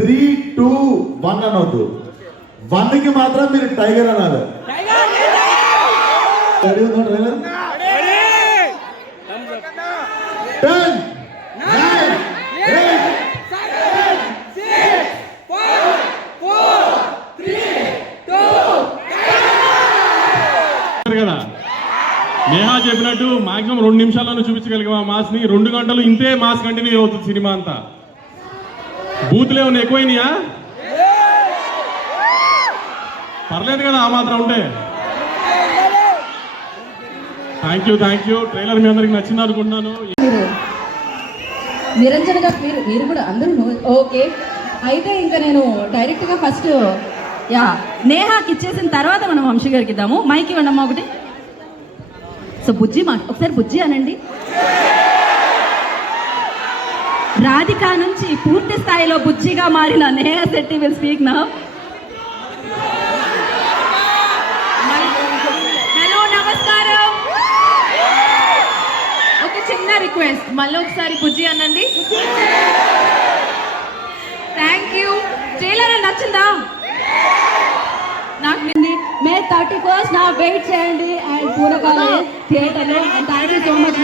3, 2, 1 అనొద్దు. 1కి మాత్రం మీరు టైగర్ అనాలి. రెడీ ఉందా ట్రైలర్? 10, 9, 8, 7, 6, 5, 4, 3, 2 కదా నేహా చెప్పినట్టు మాక్సిమం 2 నిమిషాల్లోనే చూపించగలిగాం ఆ మాస్ ని. 2 గంటలు ఇంతే మాస్ కంటిన్యూ అవుతుంది సినిమా అంతా. బూతులు ఏమైనా ఎక్కువైనాయా? పర్లేదు కదా ఆ మాత్రం ఉంటే. Thank you. ట్రైలర్ మీ అందరికి నచ్చింది అనుకుంటున్నాను. నిరంజన్ గారు మీరు కూడా అందరూ ఓకే. అయితే ఇంకా నేను డైరెక్ట్గా ఫస్ట్ నేహాకి ఇచ్చేసిన తర్వాత మనం వంశీ గారికి ఇద్దాము. మైక్ ఇవ్వండమ్మా ఒకటి. సో బుజ్జి ఒకసారి బుజ్జి అనండి. రాధిక నుంచి పూర్తి స్థాయిలో బుజ్జిగా మారిన Neha Shetty will speak now. Hello నమస్కారం. ఒక చిన్న రిక్వెస్ట్, మళ్ళీ ఒకసారి బుజ్జి అనండి. Thank you. ట్రైలర్ నచ్చిందా? నాకు మే 31st నా వెయిట్ చేయండి అండ్ పూర్వకాల థియేటర్లో. Thank you so much.